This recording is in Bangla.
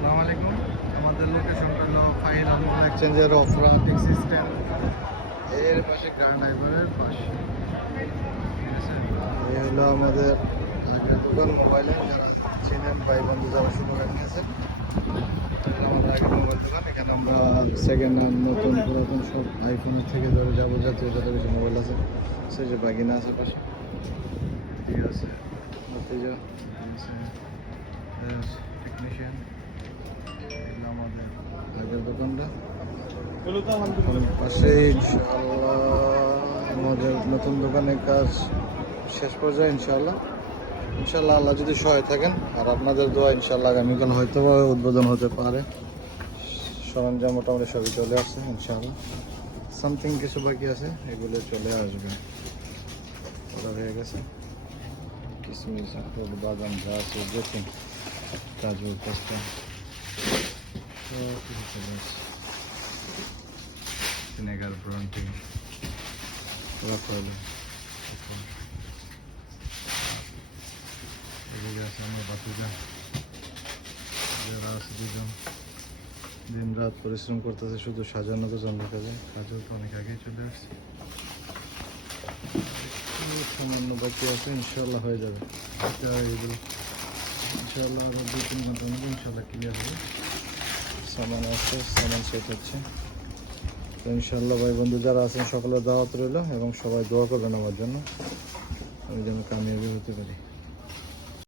আসসালামু আলাইকুম। আমাদের লোকেশনটা হলো ফাইল আমুল এক্সচেঞ্জের অফরা ট্যাক্সি স্ট্যান্ড এর পাশে গ্র্যান্ড হাইওয়ের পাশে। ঠিক আছে, এই হলো আমাদের আগের দোকান মোবাইলের। যারা চেনেন ভাই বন্ধু যারা শুরু করে নিয়েছে, আমাদের আগের মোবাইল দোকান। এখানে আমরা সেকেন্ড হ্যান্ড, নতুন পুরাতন সব আইফোনের থেকে ধরে যাবতীয় যত কিছু মোবাইল আছে সে যে বাগিনা আছে পাশে। ঠিক আছে, টেকনিশিয়ান আমাদের আগের দোকানটা পাশে। ইনশাআল্লাহ আমাদের নতুন দোকানের কাজ শেষ পর্যায়ে ইনশাআল্লাহ আল্লাহ যদি সহায় থাকেন আর আপনাদের দোয়া ইনশাআল্লাহ আগামীকাল হয়তো উদ্বোধন হতে পারে। সরঞ্জাম মোটামুটি সবই চলে আসছে ইনশাআল্লাহ। সামথিং কিছু বাকি আছে, এগুলো চলে আসবে। ওরা হয়ে গেছে কিশমিশ, আখরোট, বাদাম, যা আছে দেখুন, কাজু, পেস্তা সব কিছু চলে আসছে। ভিনেগার, ব্রন্টি, রাখলে এদিকে আছে আমার বাতিজা, যারা আছে দুজন দিন রাত পরিশ্রম করতেছে শুধু সাজানো গোছানোর কাজে। কাজও তো অনেক আগেই চলে আসছে, সামান্য বাকি আছে, ইনশাল্লাহ হয়ে যাবে। এগুলো ইনশাল্লাহ আরও 2-3 ঘন্টার মধ্যে ইনশাল্লাহ ক্লিয়ার হবে। সামান আসছে, সামান সেট হচ্ছে। তো ইনশাল্লাহ ভাই বন্ধু যারা আছেন সকলের দাওয়াত রইল এবং সবাই দোয়া করবেন আমার জন্য, আমি যেন কামিয়াবি হতে পারি।